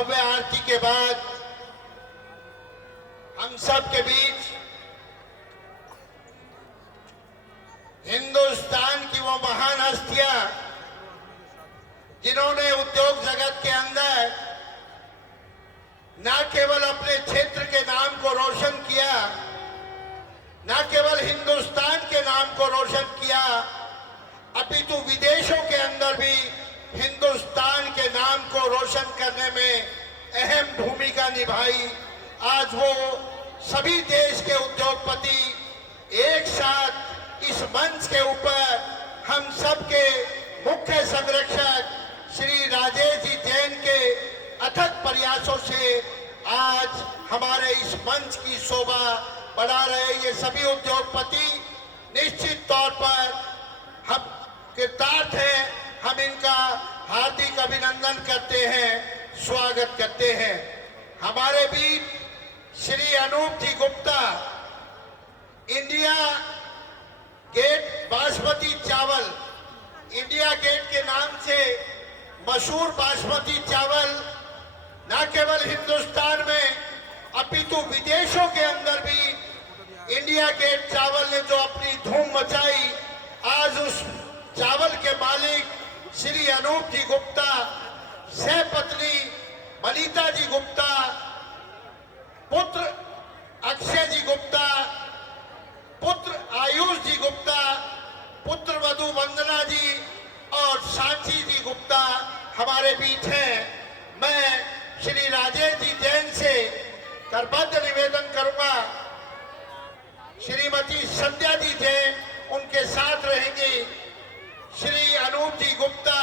भव्य आरती के बाद हम सब के बीच हिंदुस्तान की वो महान हस्तियां जिन्होंने उद्योग जगत के अंदर न केवल अपने क्षेत्र के नाम को रोशन किया, न केवल हिंदुस्तान के नाम को रोशन किया, अपितु विदेशों के अंदर भी हिंदुस्तान के नाम को रोशन करने में अहम भूमिका निभाई। आज वो सभी देश के उद्योगपति एक साथ इस मंच के ऊपर हम सबके मुख्य संरक्षक श्री राजेश जी जैन के अथक प्रयासों से आज हमारे इस मंच की शोभा बढ़ा रहे ये सभी उद्योगपति निश्चित तौर पर हम कृतार्थ हैं। हम इनका हार्दिक अभिनंदन करते हैं, स्वागत करते हैं। हमारे बीच श्री अनूप जी गुप्ता, इंडिया गेट बासमती चावल, इंडिया गेट के नाम से मशहूर बासमती चावल न केवल हिंदुस्तान में अपितु विदेशों के अंदर भी इंडिया गेट चावल ने जो अपनी धूम मचाई, आज उस चावल के मालिक श्री अनूप जी गुप्ता, सहपत्नी मनीता जी गुप्ता, पुत्र अक्षय जी गुप्ता, पुत्र आयुष जी गुप्ता, पुत्र वधु वंदना जी और सांची जी गुप्ता हमारे बीच हैं। मैं श्री राजेश जी जैन से करबद्ध निवेदन करूंगा, श्रीमती संध्या जी जैन उनके साथ रहेंगी, श्री अनूप जी गुप्ता,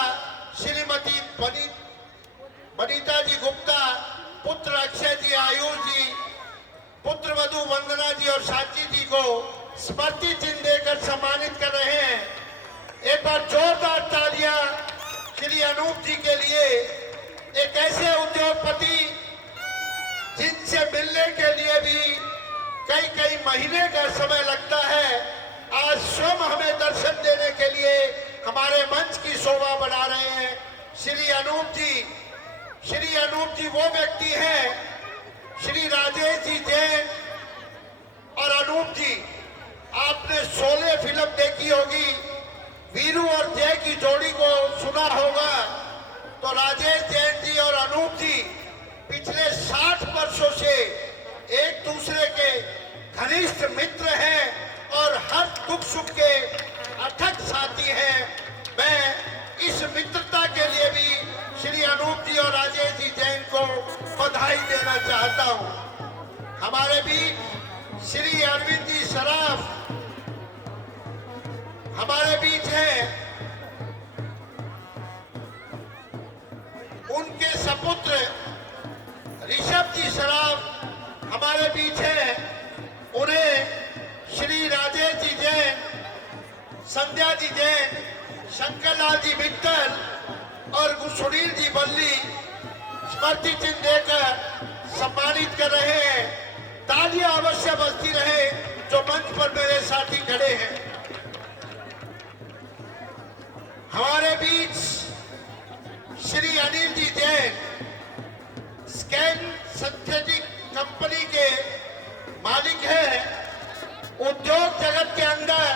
श्रीमती वनिता जी गुप्ता, पुत्र अक्षय जी, आयुष जी, पुत्र वधु वंदना जी और सांची जी को स्मृति चिन्ह देकर सम्मानित कर रहे हैं। एक बार जोरदार तालियां श्री अनूप जी के लिए। एक ऐसे उद्योगपति जिनसे मिलने के लिए भी कई कई महीने का समय लगता है, आज स्वयं हमें दर्शन देने के लिए हमारे मंच की शोभा बढ़ा रहे हैं श्री अनूप जी। श्री अनूप जी वो व्यक्ति हैं, श्री राजेश जी जैन और अनूप जी, आपने शोले फिल्म देखी होगी, वीरू और जय की जोड़ी को सुना होगा, तो राजेश जैन जी और अनूप जी पिछले 60 वर्षों से एक दूसरे के घनिष्ठ मित्र हैं और हर दुख सुख के अथक साथी हैं। मैं इस मित्रता के लिए भी श्री अनूप जी और राजेश जी जैन को बधाई देना चाहता हूं। हमारे बीच श्री अरविंद जी सराफ हमारे बीच हैं, उनके सपुत्र ऋषभ जी सराफ हमारे बीच हैं। उन्हें श्री राजेश जी जैन, संध्या जी जैन, शंकरलाल जी मित्तल और सुनील जी बल्ली स्मृति चिन्ह देकर सम्मानित कर रहे हैं। तालियां अवश्य बजती रहे जो मंच पर मेरे साथी खड़े हैं। हमारे बीच Shri Anil ji Jain, scan synthetic company के मालिक हैं। उद्योग जगत के अंदर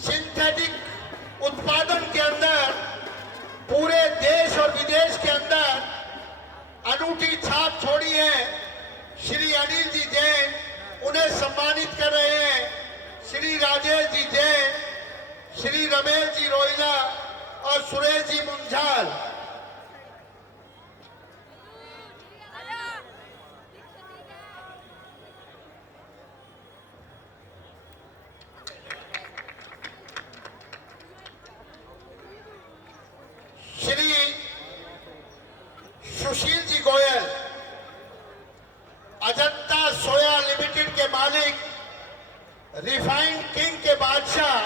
सिंथेटिक उत्पादन के अंदर पूरे देश और विदेश के अंदर अनूठी छाप छोड़ी है श्री अनिल जी जैन, उन्हें सम्मानित कर रहे हैं श्री राजेश जी जैन, श्री रमेश जी रोहिला और सुरेश जी मुंझाल। श्री सुशील जी गोयल, अजंता सोया लिमिटेड के मालिक, रिफाइंड किंग के बादशाह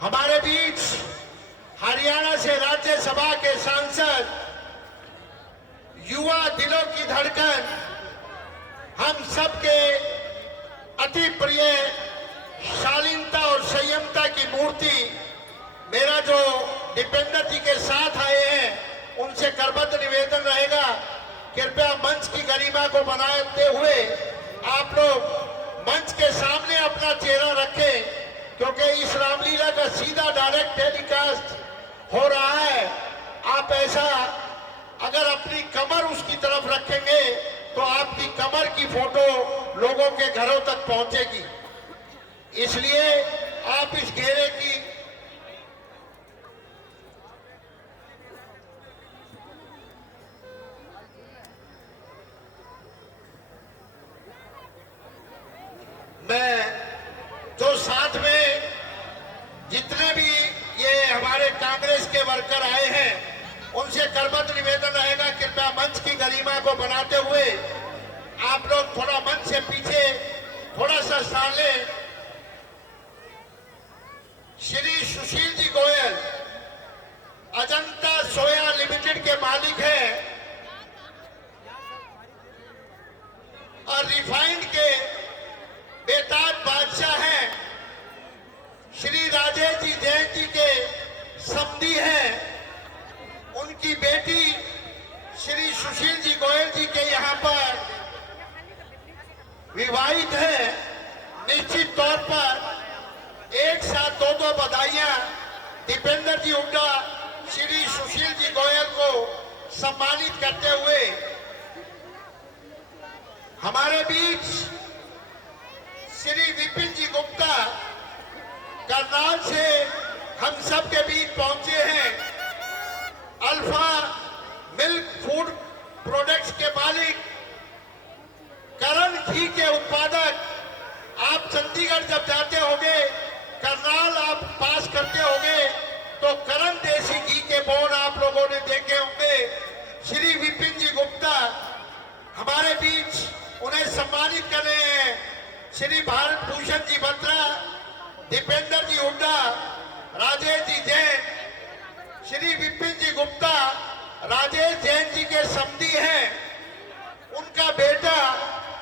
हमारे बीच हरियाणा से राज्यसभा के सांसद, युवा दिलों की धड़कन, हम सबके अति प्रिय शालीनता और संयमता की मूर्ति, मेरा जो दीपेंद्र जी के साथ आए हैं उनसे करबद्ध निवेदन रहेगा फोटो लोगों के घरों तक पहुंचेगी। इसलिए आप इस घेरे की मैं जो साथ में जितने भी ये हमारे कांग्रेस के वर्कर आए हैं उनसे करबद्ध निवेदन रहेगा, कृपया मंच की गरिमा को बनाते हुए आप लोग थोड़ा मंच से पीछे थोड़ा सा स्थान लें। श्री सुशील जी गोयल अजंता सोया लिमिटेड के मालिक हैं और रिफाइंड के बेताज बादशाह हैं। श्री राजेश जी जैन जी के समधी हैं। उनकी बेटी श्री सुशील जी गोयल जी के यहाँ पर विवाहित है। निश्चित तौर पर एक साथ दो बधाइयां दीपेंद्र जी हुड्डा श्री सुशील जी गोयल को सम्मानित करते हुए हमारे बीच श्री विपिन जी गुप्ता करनाल से हम सब के बीच पहुंचे हैं। अल्फा मिल्क फूड प्रोडक्ट्स के मालिक, करण घी के उत्पादक। आप चंडीगढ़ जब जाते होंगे, करनाल आप पास करते होंगे तो करण देसी घी के बोर्ड आप लोगों ने देखे होंगे। श्री विपिन जी गुप्ता हमारे बीच, उन्हें सम्मानित कर रहे हैं। श्री भारत भूषण जी बत्रा, दीपेंद्र जी हुड्डा, राजेश जी जैन। श्री विपिन जी गुप्ता राजेश जैन जी के समधी हैं। उनका बेटा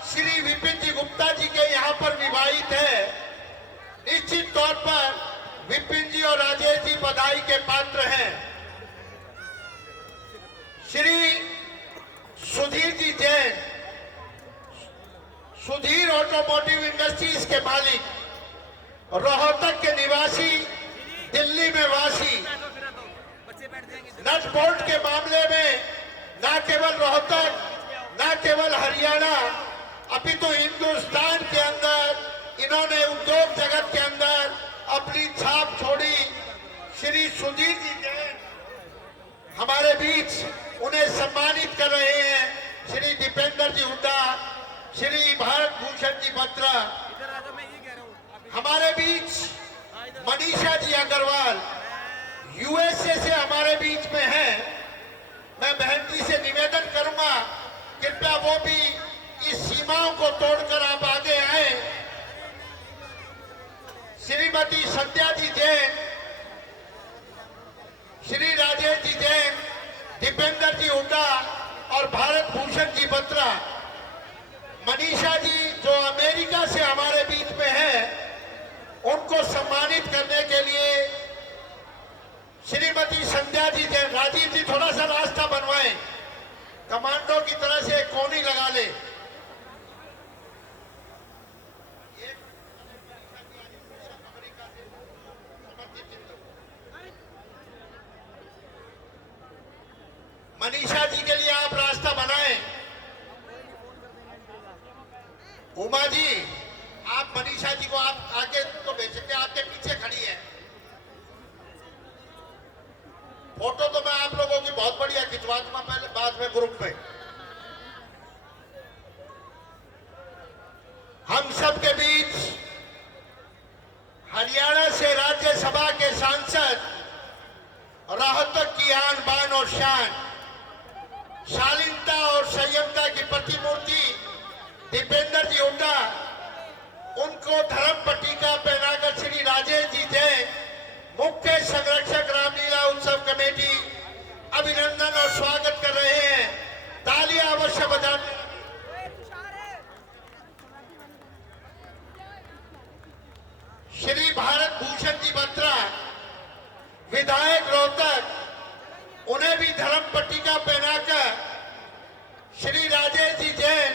श्री विपिन जी गुप्ता जी के यहाँ पर विवाहित है। निश्चित तौर पर विपिन जी और राजेश जी बधाई के पात्र हैं। श्री सुधीर जी जैन, सुधीर ऑटोमोटिव इंडस्ट्रीज के मालिक, रोहतक के निवासी, दिल्ली में वासी। नट बोल्ट के मामले में न केवल रोहतक, न केवल हरियाणा, अभी तो हिंदुस्तान के अंदर इन्होंने उद्योग जगत के अंदर अपनी छाप छोड़ी। श्री सुधीर जी जैन हमारे बीच, उन्हें सम्मानित कर रहे हैं। श्री दीपेंद्र जी हुड्डा, श्री भारत भूषण जी बत्रा। हमारे बीच मनीषा जी अग्रवाल यूएसए से हमारे बीच में है। मैं बहन जी से निवेदन करूंगा, कृपया वो भी इस सीमाओं को तोड़कर आप आगे आए। श्रीमती संध्या जी जैन, श्री राजेश जी जैन, दीपेंद्र जी हुड्डा और भारत भूषण जी बत्रा। मनीषा जी जो अमेरिका से हमारे बीच में है, उनको सम्मानित करने के लिए श्रीमती संध्या जी जैन। राजीव जी थोड़ा सा रास्ता बनवाएं, कमांडो की तरह से कोनी लगा ले। मनीषा जी के लिए आप रास्ता बनाएं। उमा जी, आप मनीषा जी को आप आगे तो भेजेंगे, आपके पीछे खड़ी है। फोटो तो मैं आप लोगों की बहुत बढ़िया खिंचवा दूंगा पहले, बाद में ग्रुप में। हम सब के बीच हरियाणा से राज्यसभा के सांसद, रोहतक की आन बान और शान, शालीनता और संयमता की प्रतिमूर्ति दीपेंद्र जी हुड्डा, उनको धर्म पट्टिका पहनाकर श्री राजेश जी जैन, मुख्य संरक्षक रामलीला उत्सव कमेटी, अभिनंदन और स्वागत कर रहे हैं। तालियां अवश्य बजाते। श्री भारत भूषण जी बत्रा, विधायक रोहतक, उन्हें भी धर्म पट्टिका पहनाकर श्री राजेश जी जैन,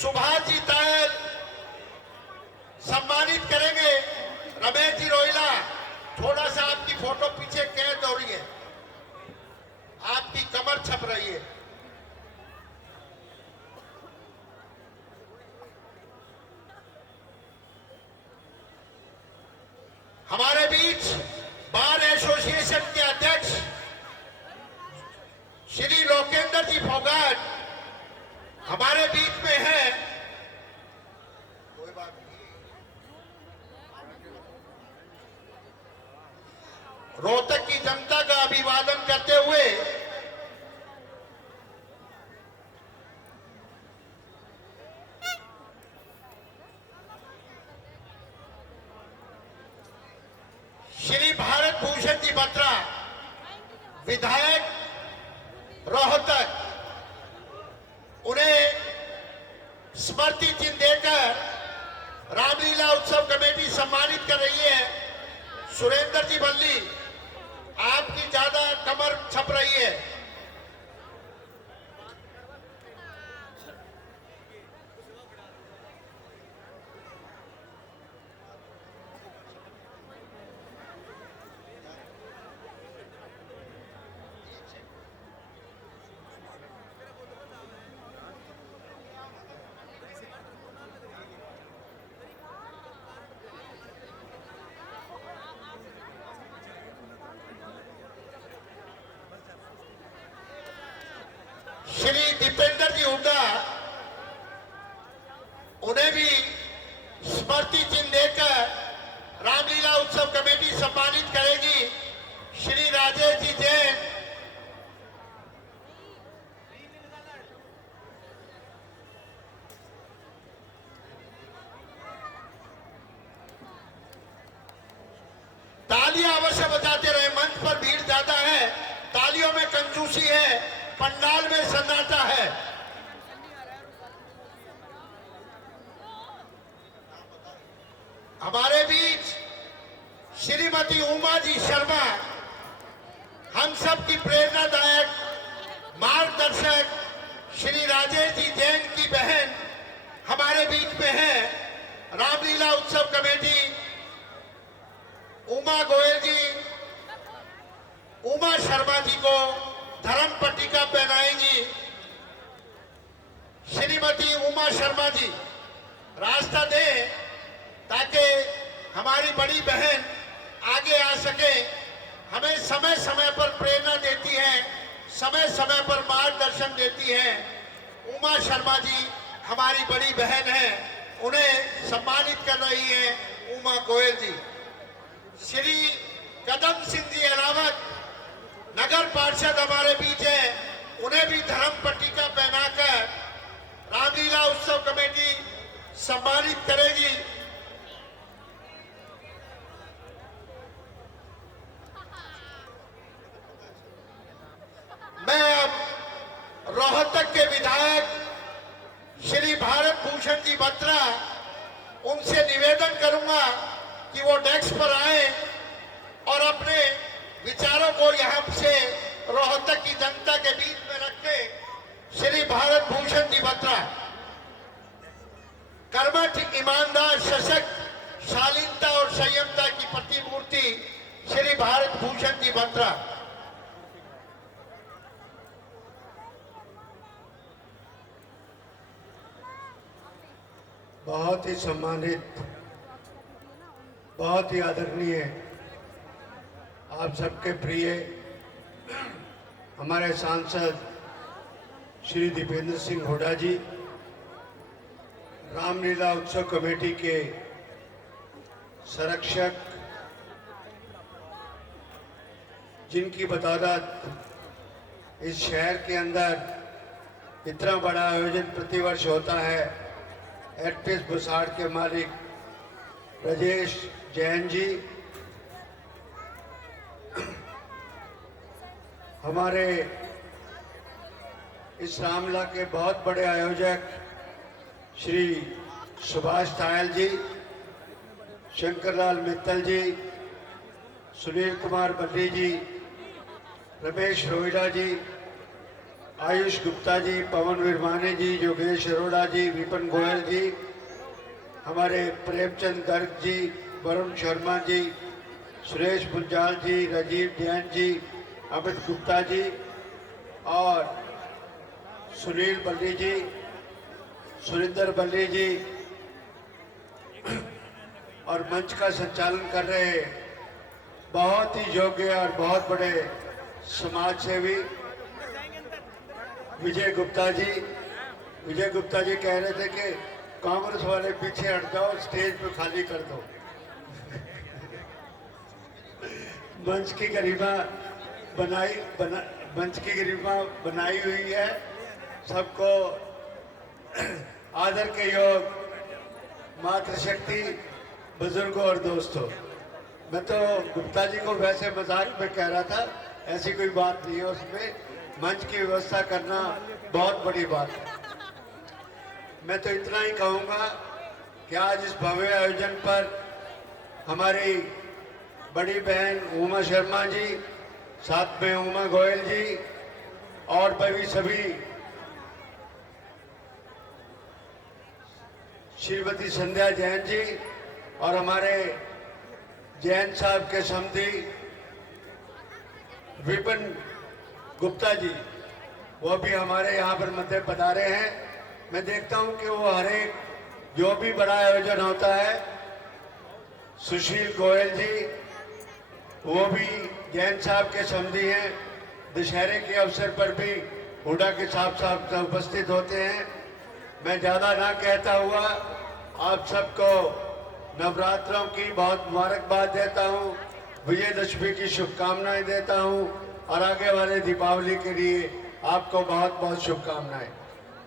सुभाष जी तायल सम्मानित करेंगे। रमेश जी रोहिला, थोड़ा सा आपकी फोटो पीछे कैद हो रही है, आपकी कमर छप रही है। विधायक रोहतक, उन्हें स्मृति चिन्ह देकर रामलीला उत्सव कमेटी सम्मानित कर रही है। सुरेंद्र जी बल्ली, आपकी ज्यादा कमर छप रही है। श्री दीपेंद्र जी हुड्डा, उन्हें भी स्मृति चिन्ह देकर रामलीला उत्सव कमेटी सम्मानित करेगी। श्री राजेश जी जैन, तालियां अवश्य बजाते रहे। मंच पर भीड़ ज्यादा है, तालियों में कंजूसी है, पंडाल में सन्नाटा है। हमारे बीच श्रीमती उमा जी शर्मा, हम सब की प्रेरणादायक मार्गदर्शक, श्री राजेश जी जैन की बहन हमारे बीच में है। रामलीला उत्सव कमेटी उमा गोयल जी, उमा शर्मा जी को धर्म पट्टिका पहनाएंगी। श्रीमती उमा शर्मा जी रास्ता दें ताकि हमारी बड़ी बहन आगे आ सके। हमें समय समय पर प्रेरणा देती हैं, समय समय पर मार्गदर्शन देती हैं। उमा शर्मा जी हमारी बड़ी बहन है, उन्हें सम्मानित कर रही है उमा गोयल जी। श्री कदम सिंह जी अलावत, नगर पार्षद हमारे बीच है, उन्हें भी धर्म पट्टिका पहनाकर रामलीला उत्सव कमेटी सम्मानित करेगी। मैं अब रोहतक के विधायक श्री भारत भूषण जी बत्रा, उनसे निवेदन करूंगा कि वो डेस्क पर आए और अपने विचारों को यहाँ से रोहतक की जनता के बीच में रखे। श्री भारत भूषण जी बत्रा, कर्मठ, ईमानदार, सशक्त, शालीनता और संयमता की प्रतिमूर्ति श्री भारत भूषण जी बत्रा। बहुत ही सम्मानित, बहुत ही आदरणीय, आप सबके प्रिय हमारे सांसद श्री दीपेंद्र सिंह हुड्डा जी, रामलीला उत्सव कमेटी के संरक्षक, जिनकी बदौलत इस शहर के अंदर इतना बड़ा आयोजन प्रतिवर्ष होता है। एडपिस बुसाड़ के मालिक राजेश जैन जी, हमारे इस रामलीला के बहुत बड़े आयोजक श्री सुभाष तायल जी, शंकरलाल मित्तल जी, सुनील कुमार बल्ली जी, रमेश रोहिड़ा जी, आयुष गुप्ता जी, पवन विरमानी जी, योगेश अरोड़ा जी, विपिन गोयल जी, हमारे प्रेमचंद गर्ग जी, वरुण शर्मा जी, सुरेश बुंजाल जी, राजीव जैन जी, अमित गुप्ता जी और सुनील बल्ली जी, सुरेंद्र बल्ली जी, और मंच का संचालन कर रहे बहुत ही योग्य और बहुत बड़े समाज सेवी विजय गुप्ता जी। विजय गुप्ता जी कह रहे थे कि कांग्रेस वाले पीछे हट जाओ, स्टेज पे खाली कर दो। मंच की गरिमा मंच की गरिमा बनाई हुई है। सबको आदर के योग मातृशक्ति, बुजुर्गों और दोस्तों, मैं तो गुप्ता जी को वैसे मजाक में कह रहा था ऐसी कोई बात नहीं है, उसमें मंच की व्यवस्था करना बहुत बड़ी बात है। मैं तो इतना ही कहूँगा कि आज इस भव्य आयोजन पर हमारी बड़ी बहन उमा शर्मा जी, साथ में उमा गोयल जी और भी सभी श्रीमती संध्या जैन जी और हमारे जैन साहब के समधी विपिन गुप्ता जी, वो भी हमारे यहाँ पर मध्य पधारे हैं। मैं देखता हूँ कि वो हर एक जो भी बड़ा आयोजन होता है, सुशील गोयल जी वो भी जैन साहब के समधी हैं, दशहरे के अवसर पर भी हुडा के साहब उपस्थित होते हैं। मैं ज़्यादा ना कहता हुआ आप सबको नवरात्रों की बहुत मुबारकबाद देता हूँ, विजयदशमी की शुभकामनाएं देता हूँ और आगे वाले दीपावली के लिए आपको बहुत बहुत शुभकामनाएं।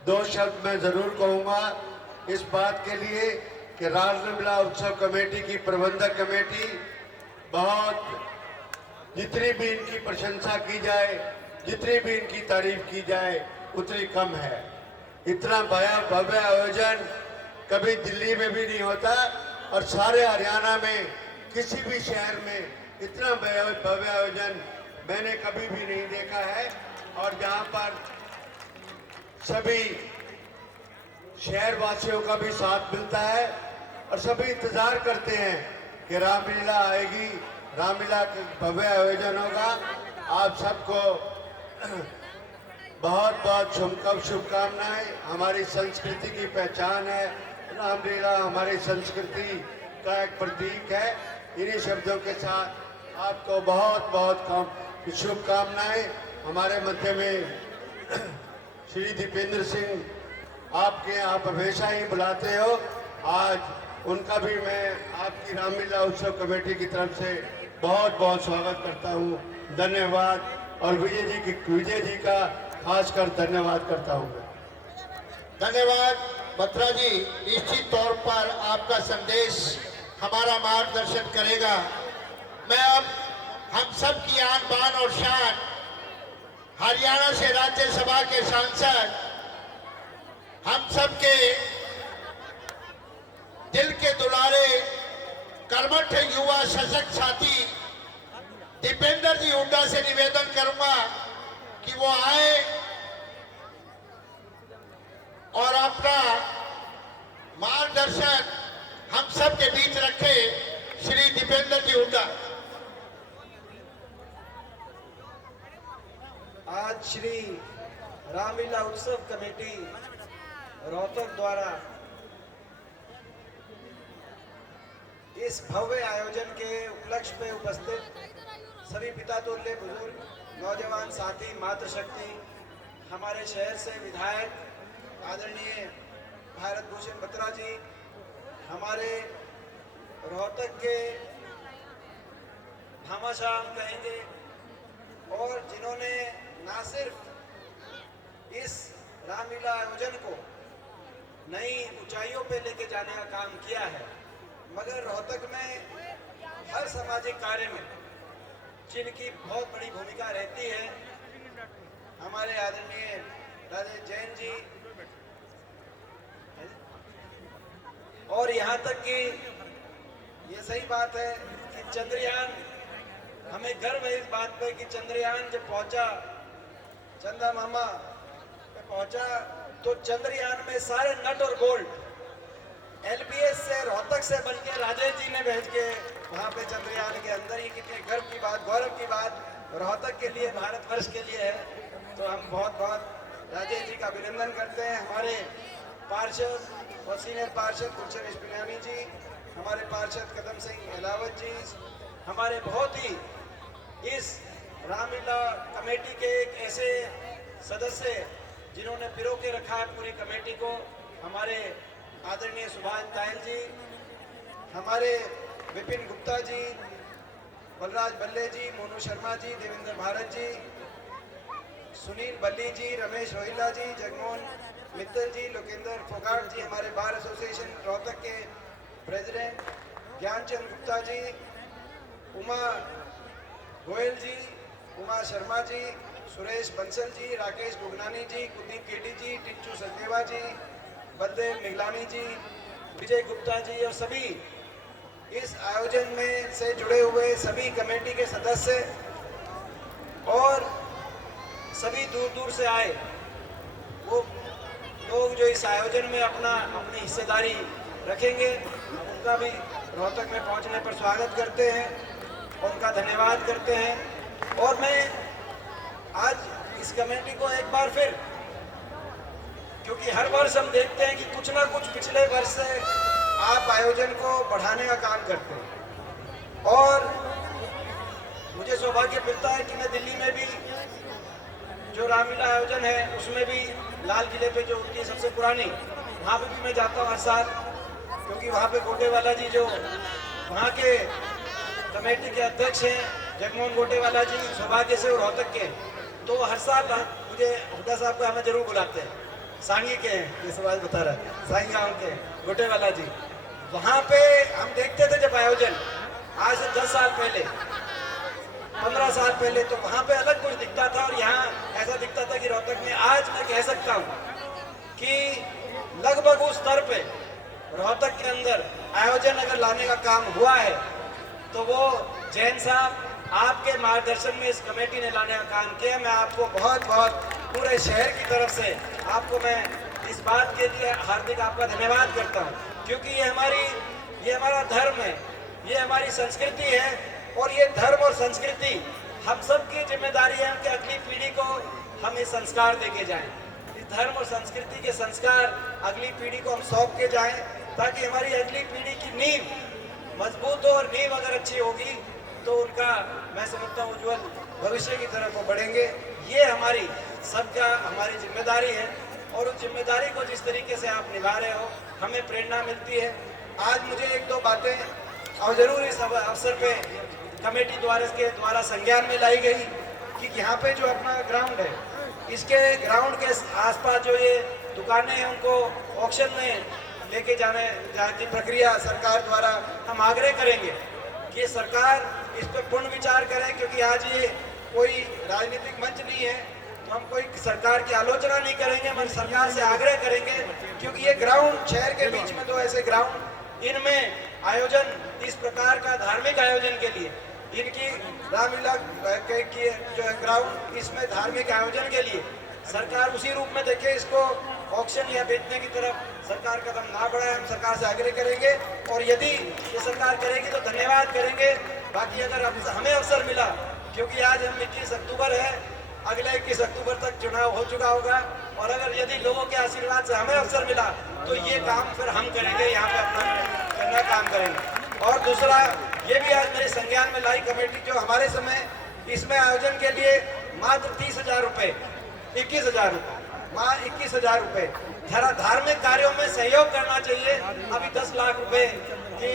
दो शब्द मैं ज़रूर कहूँगा इस बात के लिए कि रामलीला उत्सव कमेटी की प्रबंधक कमेटी बहुत, जितनी भी इनकी प्रशंसा की जाए, जितनी भी इनकी तारीफ की जाए उतनी कम है। इतना भव्य आयोजन कभी दिल्ली में भी नहीं होता और सारे हरियाणा में किसी भी शहर में इतना भव्य आयोजन मैंने कभी भी नहीं देखा है। और जहां पर सभी शहर वासियों का भी साथ मिलता है और सभी इंतजार करते हैं कि रामलीला आएगी, रामलीला का भव्य आयोजन होगा। आप सबको बहुत बहुत शुभकामनाएं। हमारी संस्कृति की पहचान है रामलीला, हमारी संस्कृति का एक प्रतीक है। इन्हीं शब्दों के साथ आपको बहुत बहुत शुभकामनाएं। हमारे मध्य में श्री दीपेंद्र सिंह आपके आप हमेशा ही बुलाते हो, आज उनका भी मैं आपकी रामलीला उत्सव कमेटी की तरफ से बहुत बहुत स्वागत करता हूँ। धन्यवाद। और विजय जी का खासकर धन्यवाद करता हूँ। धन्यवाद बत्रा जी। निश्चित तौर पर आपका संदेश हमारा मार्गदर्शन करेगा। मैं अब हम सब की आन बान और शान, हरियाणा से राज्यसभा के सांसद, हम सब के दिल के दुलारे कर्मठ युवा सशक्त साथी दीपेंद्र जी हुड्डा से निवेदन करूंगा कि वो आए और अपना मार्गदर्शन हम सब के बीच रखे। श्री दीपेंद्र जी हुड्डा। आज श्री रामलीला उत्सव कमेटी रोहतक द्वारा इस भव्य आयोजन के उपलक्ष्य में उपस्थित सभी पिता तुल्य बुजुर्ग, नौजवान साथी, मातृशक्ति, हमारे शहर से विधायक आदरणीय भारत भूषण बत्रा जी, हमारे रोहतक के भामाशाह हम कहेंगे, और जिन्होंने ना सिर्फ इस रामलीला आयोजन को नई ऊंचाइयों पे लेके जाने का काम किया है, मगर रोहतक में हर सामाजिक कार्य में जिनकी बहुत बड़ी भूमिका रहती है, हमारे आदरणीय राजेश जैन जी, और यहाँ तक कि ये सही बात है कि चंद्रयान, हमें गर्व है इस बात पे कि चंद्रयान जब पहुंचा, चंदा मामा पे पहुंचा, तो चंद्रयान में सारे नट और बोल्ट एलबीएस से, रोहतक से, बल्कि राजेश जी ने भेज के वहाँ पे चंद्रयान के अंदर ही, कितने गर्व की बात, गौरव की बात रोहतक के लिए, भारतवर्ष के लिए है। तो हम बहुत बहुत राजेश जी का अभिनंदन करते हैं। हमारे पार्षद और सीनियर पार्षद गुलशन इस्पिनानी जी, हमारे पार्षद कदम सिंह अलावत जी, हमारे बहुत ही इस रामलीला कमेटी के एक ऐसे सदस्य जिन्होंने पिरो के रखा है पूरी कमेटी को, हमारे आदरणीय सुभाष तायल जी, हमारे विपिन गुप्ता जी, बलराज बल्ले जी, मोनू शर्मा जी, देवेंद्र भारत जी, सुनील बल्ली जी, रमेश रोहिला जी, जगमोहन मित्तल जी, लोकेंद्र फोगाट जी, हमारे बार एसोसिएशन रोहतक के प्रेसिडेंट ज्ञानचंद गुप्ता जी, उमा गोयल जी, उमा शर्मा जी, सुरेश बंसल जी, राकेश गुगनानी जी, कुलदीप केटी जी, टिच्चू सचदेवा जी, बलदेव मिगलानी जी, विजय गुप्ता जी और सभी इस आयोजन में से जुड़े हुए सभी कमेटी के सदस्य और सभी दूर दूर से आए वो लोग जो इस आयोजन में अपनी हिस्सेदारी रखेंगे, उनका भी रोहतक में पहुंचने पर स्वागत करते हैं, उनका धन्यवाद करते हैं। और मैं आज इस कमेटी को एक बार फिर, क्योंकि हर वर्ष हम देखते हैं कि कुछ ना कुछ पिछले वर्ष से आप आयोजन को बढ़ाने का काम करते हैं, और मुझे सौभाग्य मिलता है कि मैं दिल्ली में भी जो रामलीला आयोजन है उसमें भी लाल किले पे जो उनकी सबसे पुरानी, वहाँ पे भी मैं जाता हूँ हर साल, क्योंकि वहाँ पे गोटेवाला जी जो वहाँ के कमेटी के अध्यक्ष हैं, जगमोहन गोटेवाला जी सौभाग्य से रोहतक के, तो हर साल मुझे हुड्डा साहब को हमें जरूर बुलाते हैं। सांगी के हैं, ये सवाल बता रहा है, सांगी गाँव के गोटेवाला जी। वहाँ पे हम देखते थे जब आयोजन आज से 10 साल पहले, 15 साल पहले, तो वहाँ पे अलग कुछ दिखता था और यहाँ ऐसा दिखता था कि रोहतक में आज मैं कह सकता हूँ कि लगभग उस स्तर पे रोहतक के अंदर आयोजन अगर लाने का काम हुआ है तो वो जैन साहब आपके मार्गदर्शन में इस कमेटी ने लाने का काम किया। मैं आपको बहुत बहुत पूरे शहर की तरफ से आपको मैं इस बात के लिए हार्दिक आपका धन्यवाद करता हूँ, क्योंकि ये हमारा धर्म है, ये हमारी संस्कृति है, और ये धर्म और संस्कृति हम सब की जिम्मेदारी है कि अगली पीढ़ी को हम ये संस्कार देके जाएं। इस धर्म और संस्कृति के संस्कार अगली पीढ़ी को हम सौंप के जाएं, ताकि हमारी अगली पीढ़ी की नींव मजबूत हो, और नींव अगर अच्छी होगी तो उनका, मैं समझता हूँ, उज्जवल भविष्य की तरफ वो बढ़ेंगे। ये हमारी सबका हमारी जिम्मेदारी है, और उस जिम्मेदारी को जिस तरीके से आप निभा रहे हो हमें प्रेरणा मिलती है। आज मुझे एक दो बातें और जरूर इस अवसर पे कमेटी द्वारा संज्ञान में लाई गई कि यहाँ पे जो अपना ग्राउंड है, इसके ग्राउंड के आसपास जो ये दुकानें हैं उनको ऑक्शन में लेके जाने की प्रक्रिया सरकार द्वारा हम आग्रह करेंगे कि सरकार इस पर पूर्ण विचार करें, क्योंकि आज ये कोई राजनीतिक मंच नहीं है, तो हम कोई सरकार की आलोचना नहीं करेंगे, हम सरकार से आग्रह करेंगे, क्योंकि ये ग्राउंड शहर के बीच में दो ऐसे ग्राउंड, इनमें आयोजन इस प्रकार का धार्मिक आयोजन के लिए, इनकी रामलीला की जो ग्राउंड, इसमें धार्मिक आयोजन के लिए सरकार उसी रूप में देखे, इसको ऑक्शन या बेचने की तरफ सरकार कदम ना बढ़ाए। हम सरकार से आग्रह करेंगे, और यदि ये सरकार करेगी तो धन्यवाद करेंगे। बाकी अगर हमें अवसर मिला, क्योंकि आज हम 21 अक्टूबर है, अगले 21 अक्टूबर तक चुनाव हो चुका होगा, और अगर यदि लोगों के आशीर्वाद से हमें अवसर मिला तो ये काम फिर हम करेंगे, यहाँ पे अपना करना काम करेंगे। और दूसरा, ये भी आज मेरे संज्ञान में लाई कमेटी जो हमारे समय इसमें आयोजन के लिए मात्र 30,000 रुपये, 21,000 रुपये, 21,000 रुपये धार्मिक कार्यों में सहयोग करना चाहिए। अभी 10 लाख रुपए की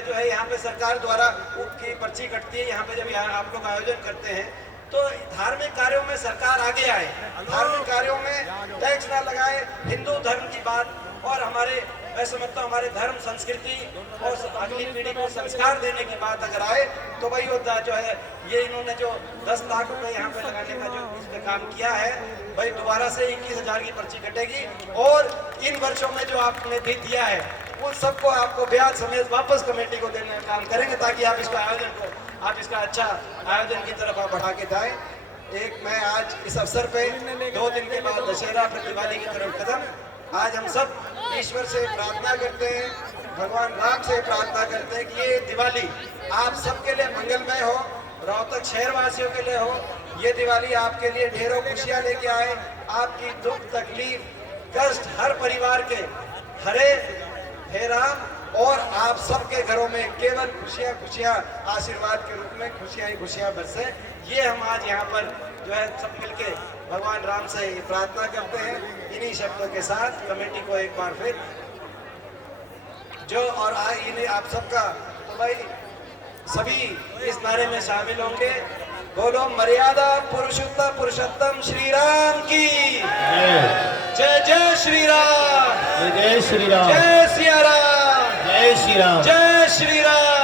जो है यहाँ पे सरकार द्वारा की पर्ची कटती है, यहाँ पे जब आप लोग आयोजन करते हैं तो धार्मिक कार्यों में सरकार आगे आए, धार्मिक कार्यों में टैक्स ना लगाए, हिंदू धर्म की बात, और हमारे, मैं समझता हूँ हमारे धर्म संस्कृति और अगली पीढ़ी को संस्कार देने की बात अगर आए तो वही होता है। जो है ये इन्होंने जो 10 लाख रुपए यहाँ पे लगाने का जो इस पे काम किया है, भाई दोबारा से 21,000 की पर्ची कटेगी, और इन वर्षों में जो आपने दिया है उन सबको आपको ब्याज समेत वापस कमेटी को देने का काम करेंगे, ताकि आप इसका आयोजन को, आप इसका अच्छा आयोजन की तरफ आप बढ़ा के जाएं। एक मैं आज इस अवसर पे 2 दिन के बाद दशहरा फिर दिवाली की तरफ कदम, आज हम सब ईश्वर से प्रार्थना करते हैं, भगवान राम से प्रार्थना करते हैं कि ये दिवाली आप सबके लिए मंगलमय हो, रोहतक शहरवासियों के लिए हो, ये दिवाली आपके लिए ढेरों खुशियां लेके आए, आपकी दुख तकलीफ कष्ट हर परिवार के हरे हे राम, और आप सबके घरों में केवल खुशियां खुशियां आशीर्वाद के रूप में खुशियां ही खुशियां बरसे। ये हम आज यहाँ पर जो है सब मिलके भगवान राम से प्रार्थना करते हैं। इन्हीं शब्दों के साथ कमेटी को एक बार फिर जो, और इन्हें आप सबका, तो भाई सभी इस नारे में शामिल होंगे, बोलो मर्यादा पुरुषोत्तम पुरुषोत्तम श्री राम की जय। जय श्री राम, जय श्री राम, जय सिया राम, जय श्री राम, जय श्री राम।